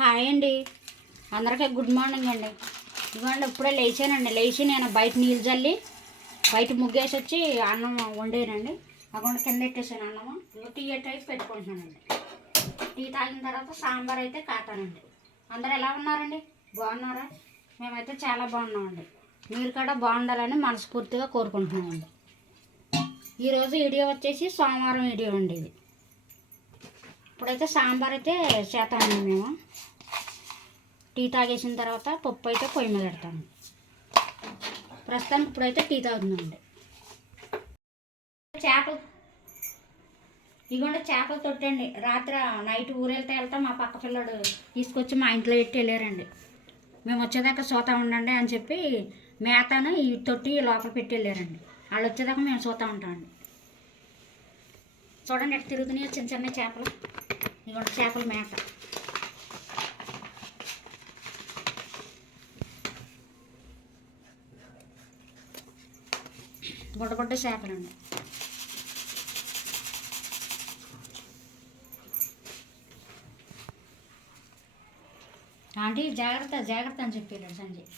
Hi అండి. అందరికీ good morning అండి. ఇదిగోండి ఇప్పుడే లేచానండి. లేచి నేను బయట నీళ్ళు చల్లి బయట ముగ్గేసి వచ్చి అన్నం వండేనండి. అక్కడ కింద ఎట్టేసాను అన్నము. ఇంకో టీ అయితే పెట్టుకుంటున్నానండి. టీ తాగిన తర్వాత సాంబార్ అయితే కాతానండి. అందరు ఎలా ఉన్నారండి? బాగున్నారా? మేమైతే చాలా బాగున్నామండి. మీరు కూడా బాగుండాలని మనస్ఫూర్తిగా కోరుకుంటున్నామండి. ఈరోజు వీడియో వచ్చేసి సోమవారం వీడియో అండి ఇది. ఇప్పుడైతే సాంబార్ అయితే చేస్తామండి మేము. టీ తాగేసిన తర్వాత పప్పు అయితే పొయ్యి మీద పెడతాము. ప్రస్తుతానికి ఇప్పుడైతే టీ తాగుతుందండి చేపలు ఇదిగోండి చేపలు తొట్టండి. రాత్రి నైట్ ఊరెళ్తే వెళ్తా మా పక్క పిల్లడు తీసుకొచ్చి మా ఇంట్లో పెట్టి వెళ్ళారండి. మేము వచ్చేదాకా సోతా ఉండండి అని చెప్పి మేతను ఈ తొట్టి లోపల పెట్టి వెళ్ళారండి. వాళ్ళు వచ్చేదాకా మేము సోతా ఉంటామండి. చూడండి ఎట్లా తిరుగుతున్నాయో చిన్న చిన్న చేపలు. ఇదిగోండి చేపల మేత బుడ్డ బుడ్డ చేపలండి ఆంటీ జాగ్రత్త జాగ్రత్త అని చెప్పాడు సంజయ్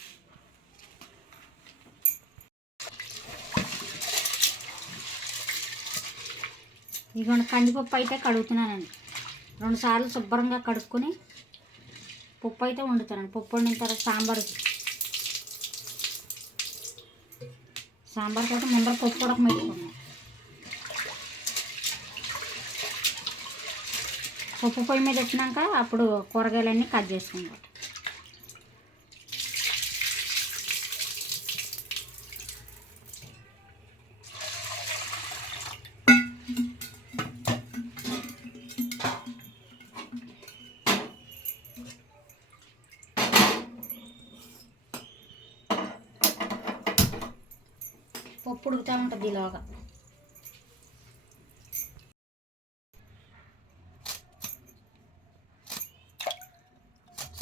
ఇదిగోండి కందిపప్పు అయితే కడుగుతున్నానండి రెండు సార్లు శుభ్రంగా కడుక్కొని పప్పు అయితే వండుతానండి. పప్పు వండిన తర్వాత సాంబార్. సాంబార్ అయితే ముందర పప్పు ఉడక పెట్టుకున్నాను. పప్పు పొయ్యి మీద పెట్టినాక అప్పుడు కూరగాయలన్నీ కట్ చేసుకుంటాం పప్పు ఉడుకుతూ ఉంటుంది ఇలాగా.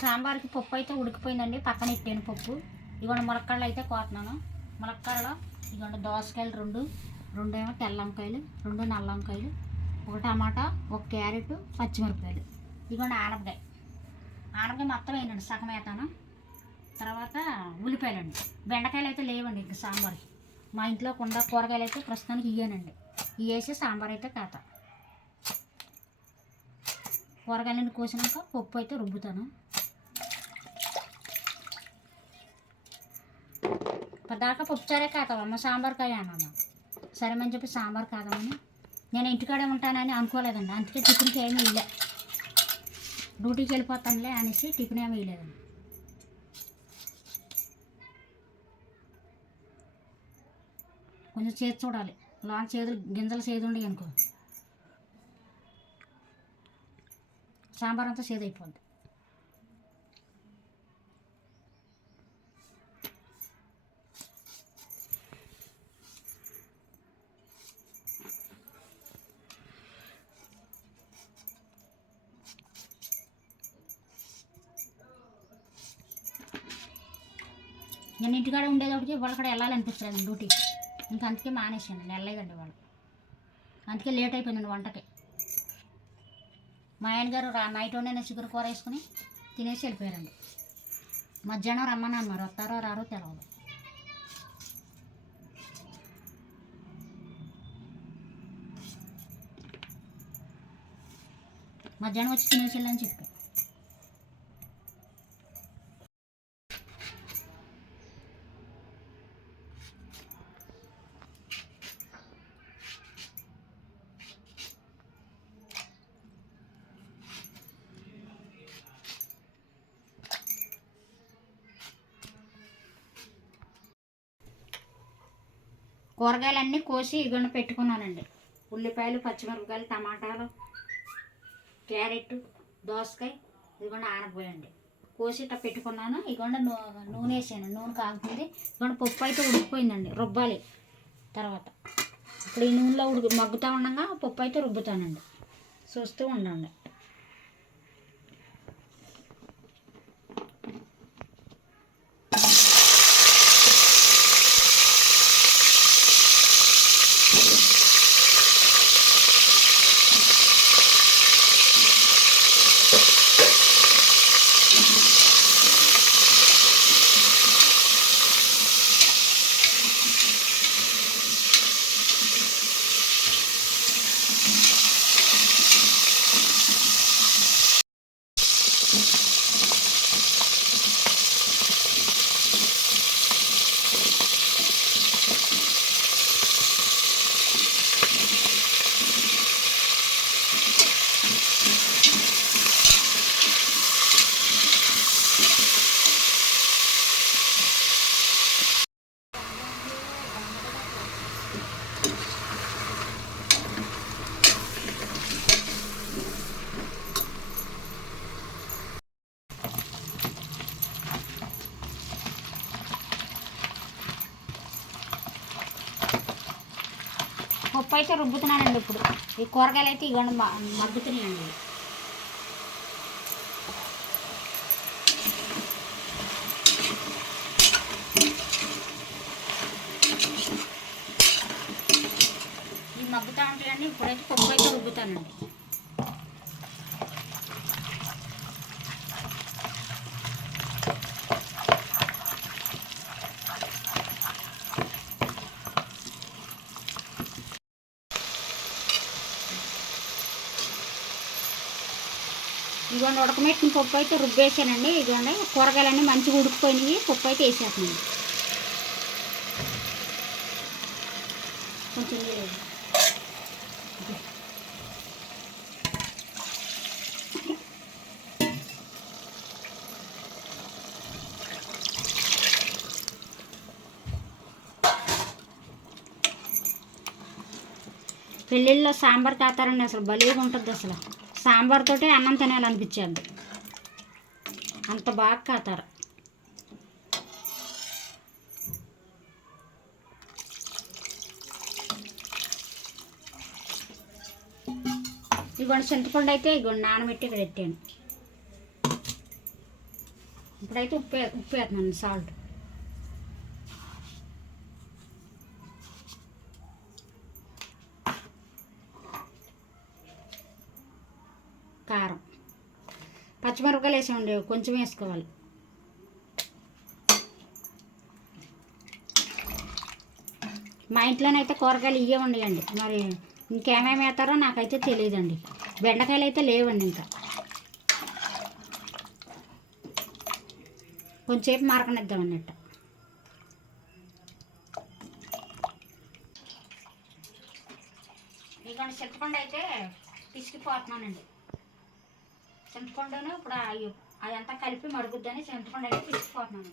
సాంబార్కి పప్పు అయితే ఉడికిపోయిందండి పక్కన ఎట్టాను పప్పు. ఇదిగోండి ములక్కాడలు అయితే కోతున్నాను. ములక్కాడలో ఇదిగోండి దోసకాయలు రెండు రెండు ఏమో తెల్ల వంకాయలు రెండు నల్ల వంకాయలు ఒక టమాటా ఒక క్యారెట్ పచ్చిమిరపకాయలు. ఇదిగోండి ఆనపకాయ. ఆనపకాయ మొత్తం వేయండి సగం వేతాను తర్వాత ఉల్లిపాయలు అండి బెండకాయలు అయితే లేవండి ఇంక సాంబార్కి. మా ఇంట్లో కుండ కూరగాయలు అయితే ప్రస్తుతానికి ఇయ్యానండి. ఇయ్యేసి సాంబార్ అయితే కాత కూరగాయలను కోసినాక పప్పు అయితే రుబ్బుతాను. పదాకా పప్పు చారే కాతావమ్మ సాంబార్ కాయ అన్నాను. సరేమని చెప్పి సాంబార్ కాదామని నేను ఇంటికాడే ఉంటానని అనుకోలేదండి. అందుకే టిఫిన్కి ఏమీ ఇల్లే డ్యూటీకి వెళ్ళిపోతానులే అనేసి టిఫిన్ ఏమీ ఇవ్వలేదండి కొంచెం చేతి చూడాలి. లోన చేతులు గింజలు చేదు ఉండి అనుకో. సాంబార్ అంతా చేదు అయిపోద్ది. నేను ఇంటికాడ ఉండేటప్పటికి వాళ్ళ కూడా వెళ్ళాలనిపిస్తుంది డ్యూటీకి. ఇంకా అందుకే మానేసాను వెళ్ళలేదండి వాళ్ళు అందుకే లేట్ అయిపోయింది వంటకి. మా ఆయన గారు రా నైట్ వండిన చిగురు కూర వేసుకుని తినేసి వెళ్ళిపోయారండి. మధ్యాహ్నం రమ్మని అన్నారు వస్తారో రారో తెలవదు. మధ్యాహ్నం వచ్చి తినేసి వెళ్ళని చెప్పారు. కూరగాయలన్నీ కోసి ఇగొండ పెట్టుకున్నానండి. ఉల్లిపాయలు పచ్చిమిరపకాయలు టమాటాలు క్యారెట్ దోసకాయ ఇదిగోండి ఆనపోయండి కోసి ఇట్లా పెట్టుకున్నాను. ఇగోండి నూ నూనె వేసాను. నూనె కాగుతుంది. ఇగోండి పప్పు అయితే ఉడికిపోయిందండి. రుబ్బాలి తర్వాత. ఇప్పుడు ఈ నూనెలో ఉడికి మగ్గుతూ ఉండగా పప్పు అయితే రుబ్బుతానండి. చూస్తూ ఉండండి. పప్పు అయితే రుబ్బుతున్నానండి ఇప్పుడు. ఈ కూరగాయలు అయితే ఇవ్వండి మగ్గుతున్నాయండి. ఈ మగ్గుతా ఉంటాయండి ఇప్పుడైతే పప్పు అయితే రుబ్బుతానండి ఇదిగోండి ఉడకమెట్టిన పప్పు అయితే రుబ్బేసానండి. ఇదిగోండి కూరగాయలన్నీ మంచిగా ఉడికిపోయినాయి. పప్పు అయితే వేసేస్తున్నాను. కొంచెం పెళ్ళిళ్ళలో సాంబార్ తాతారండి అసలు భలేగా ఉంటుంది అసలు. సాంబార్ తోటే అన్నం తినాలనిపించేది. అంత బాగా కాతారు. ఇగోండి చింతపండు అయితే ఇగోండి నానబెట్టి ఇక్కడ పెట్టాను. ఇప్పుడైతే ఉప్పు ఉప్పు వేస్తున్నాను సాల్ట్ కారం పచ్చిమిరపకాయలు వేసామండి కొంచెం వేసుకోవాలి. మా ఇంట్లోనైతే కూరగాయలు ఇవే ఉండేయండి. మరి ఇంకేమేమి వేస్తారో నాకైతే తెలియదండి. బెండకాయలు అయితే లేవండి ఇంకా. కొంచెంసేపు మరకనిద్దాం అన్నట్టు. ఇదిగోండి చింతపండు అయితే పిసికిపోతున్నానండి. చింతపండును ఇప్పుడు అయ్యో అదంతా కలిపి మరుగుద్దని చింతపండు అయితే పిచ్చుకుంటున్నాను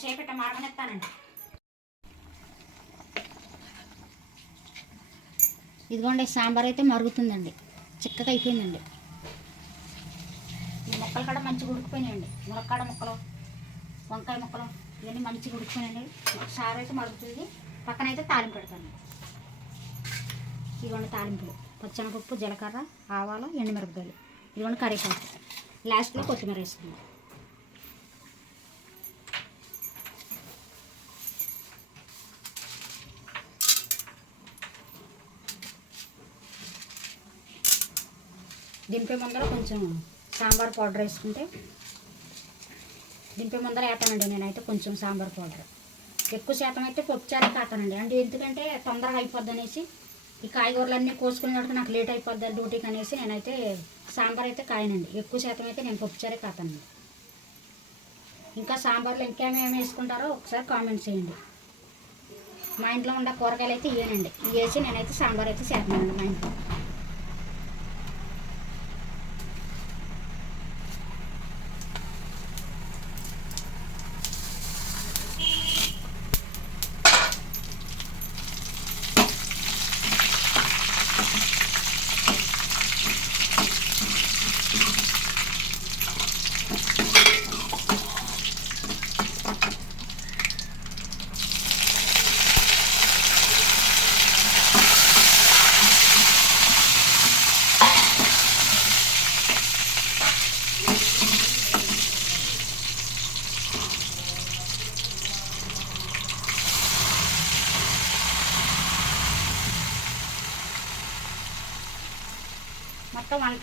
కాసేపు ఇట్ట మరగనెత్తానండి ఇదిగోండి సాంబార్ అయితే మరుగుతుందండి. చిక్కగా అయిపోయిందండి. ఈ ముక్కలు కూడా మంచిగా ఉడికిపోయినాయండి. మునక్కాడ ముక్కలు వంకాయ ముక్కలు ఇవన్నీ మంచిగా ఉడికిపోయినాయండి. సారు అయితే మరుగుతుంది. పక్కన అయితే తాలింపు పెడతాను. ఇదిగోండి తాలింపులు. పచ్చనపప్పు జీలకర్ర ఆవాలు ఎండుమిరపకాయలు. ఇదిగోండి కరివేపాకు. లాస్ట్లో కొత్తిమీర వేసుకుందాం. దింపే ముందర కొంచెం సాంబార్ పౌడర్ వేసుకుంటే దింపే ముందర వేస్తానండి నేనైతే కొంచెం సాంబార్ పౌడర్. ఎక్కువ శాతం అయితే పప్పు చారే కాతానండి. అంటే ఎందుకంటే తొందరగా అయిపోద్ది అనేసి ఈ కాయగూరలన్నీ కోసుకునేటప్పుడు నాకు లేట్ అయిపోద్ది డ్యూటీకి అనేసి నేనైతే సాంబార్ అయితే కాయనండి. ఎక్కువ శాతం అయితే నేను పప్పు చారే కాతానండి. ఇంకా సాంబార్లో ఇంకేమేమి వేసుకుంటారో ఒకసారి కామెంట్ చేయండి. మా ఇంట్లో ఉండే కూరగాయలు అయితే ఇవేనండి. ఇవి వేసి నేనైతే సాంబార్ అయితే చేస్తానండి మా ఇంట్లో.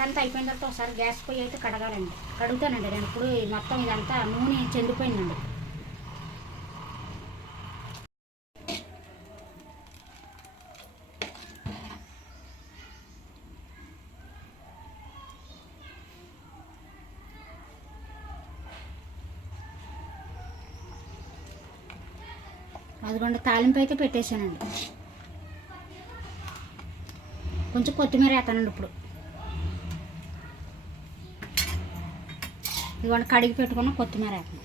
ఇదంతా అయిపోయిన తర్వాత ఒకసారి గ్యాస్ పొయ్యి అయితే కడగాలండి. కడుగుతానండి. నేను ఇప్పుడు మొత్తం ఇదంతా నూనె చెందిపోయిందండి. అదిగోండి తాలింపు అయితే పెట్టేశానండి. కొంచెం కొత్తిమీర వేస్తానండి ఇప్పుడు. ఇవాళ కడిగి పెట్టుకున్న కొత్తిమీర వేస్తాను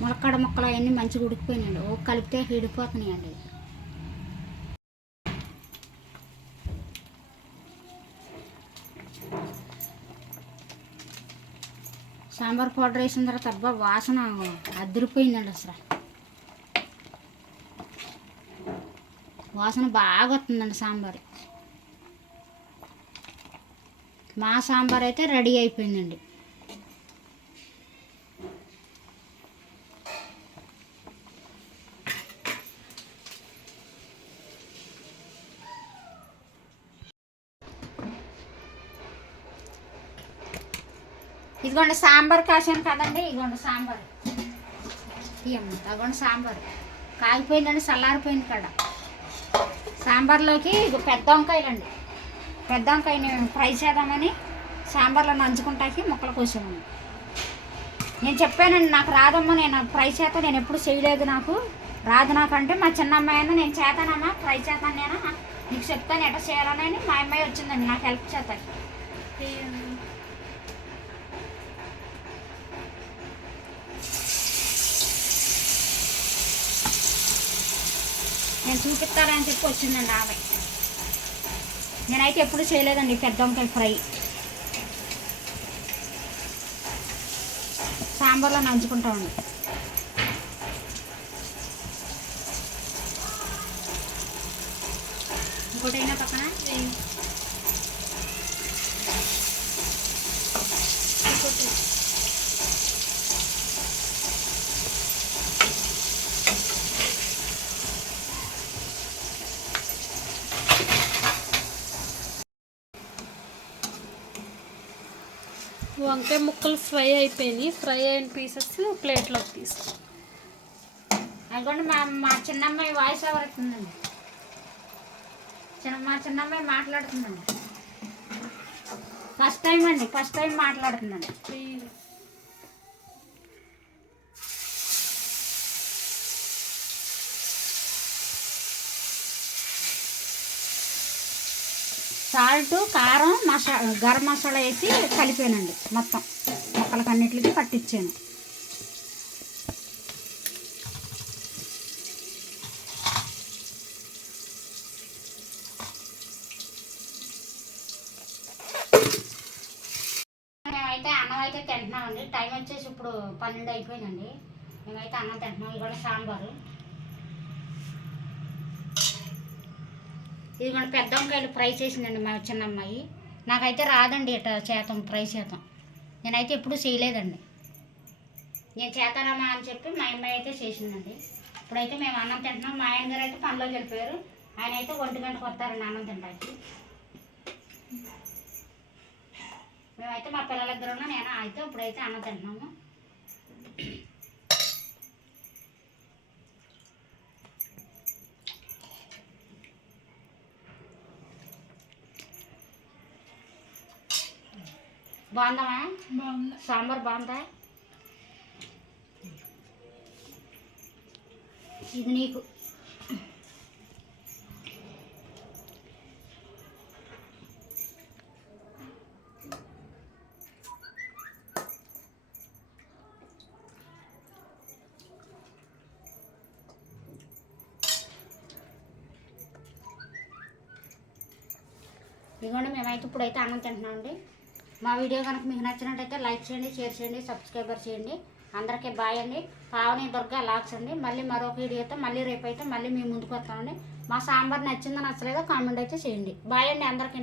ములక్కడ ముక్కలు అవన్నీ మంచిగా ఉడికిపోయినాయండి. ఓ కలిపితే హిడిపోతున్నాయండి సాంబార్ పౌడర్ వేసిన తర్వాత అబ్బా వాసన అదిరిపోయిందండి అసలు. వాసన బాగా వస్తుందండి సాంబార్. మా సాంబార్ అయితే రెడీ అయిపోయిందండి. ఇదిగోండి సాంబార్ కాసాను కదండి ఇదిగోండి సాంబార్. ఇవ్వండి అదిగోండి సాంబార్. కాగిపోయిందండి చల్లారిపోయింది కదా సాంబార్లోకి పెద్ద వంకాయలండి. పెద్ద వంకాయని ఫ్రై చేద్దామని సాంబార్లో నంచుకుంటాకి ముక్కలు కోసామండి. నేను చెప్పానండి నాకు రాదమ్మా నేను ఫ్రై చేత నేను ఎప్పుడు చేయలేదు నాకు. రాదు నాకు అంటే మా చిన్న అమ్మాయి అయినా నేను చేతానమ్మా ఫ్రై చేతాను నేను? నీకు చెప్తాను ఎట చేయాలని మా అమ్మాయి వచ్చిందండి నాకు హెల్ప్ చేస్తాను నేను చూపిస్తానని చెప్పి వచ్చిందండి ఆమె. నేనైతే ఎప్పుడు చేయలేదండి పెద్ద వంకాయ ఫ్రై. సాంబార్లో నంచుకుంటామండి. ఇంకోటైనా పక్కన? వంకాయ ముక్కలు ఫ్రై అయిపోయినాయి. ఫ్రై అయిన పీసెస్ ప్లేట్లోకి తీసుకో. అదిగోండి మా మా చిన్నమ్మాయి వాయిస్ ఓవర్ చిన్న మా చిన్నమ్మాయి మాట్లాడుతుందండి. ఫస్ట్ టైం అండి ఫస్ట్ టైం మాట్లాడుతుందండి. సాల్ట్ కారం మసా గరం మసాలా వేసి కలిపానండి. మొత్తం మొక్కలకి అన్నిటికి పట్టించాను మేమైతే అన్నం అయితే తింటున్నామండి. టైం వచ్చేసి ఇప్పుడు పన్నెండు అయిపోయిందండి. మేమైతే అన్నం తింటున్నాం. ఇది కూడా సాంబారు. ఇది మన పెద్ద వంకాయలు ఫ్రై చేసిందండి మా చిన్న అమ్మాయి. నాకైతే రాదండి ఇట చేతం ఫ్రై చేతం. నేనైతే ఎప్పుడూ చేయలేదండి. నేను చేతానమ్మా అని చెప్పి మా అమ్మాయి అయితే చేసిందండి. ఇప్పుడైతే మేము అన్నం తింటున్నాం. మా ఆయన గారు అయితే పనిలోకి వెళ్ళిపోయారు. ఆయన అయితే ఒంటి గంటకు వస్తారండి అన్నం తినడానికి. మేమైతే మా పిల్లల దగ్గర ఉన్నా. నేను అయితే ఇప్పుడైతే అన్నం తింటున్నాము. బాగుందమ్మా బాగుంది. సాంబార్ బాగుందా? ఇది నీకు. ఇదిగోండి మేమైతే ఇప్పుడైతే అన్నం తింటున్నామండి. మా వీడియో కనుక మీకు నచ్చినట్టయితే లైక్ చేయండి షేర్ చేయండి సబ్స్క్రైబర్ చేయండి. అందరికీ బాయ్ అండి. పావని దుర్గా లాక్స్ అండి. మళ్ళీ మరొక వీడియోతో మళ్ళీ రేపు అయితే మళ్ళీ మీ ముందుకు వస్తామండి మా సాంబార్ నచ్చిందో నచ్చలేదో కామెంట్ అయితే చేయండి. బాయ్ అండి అందరికీ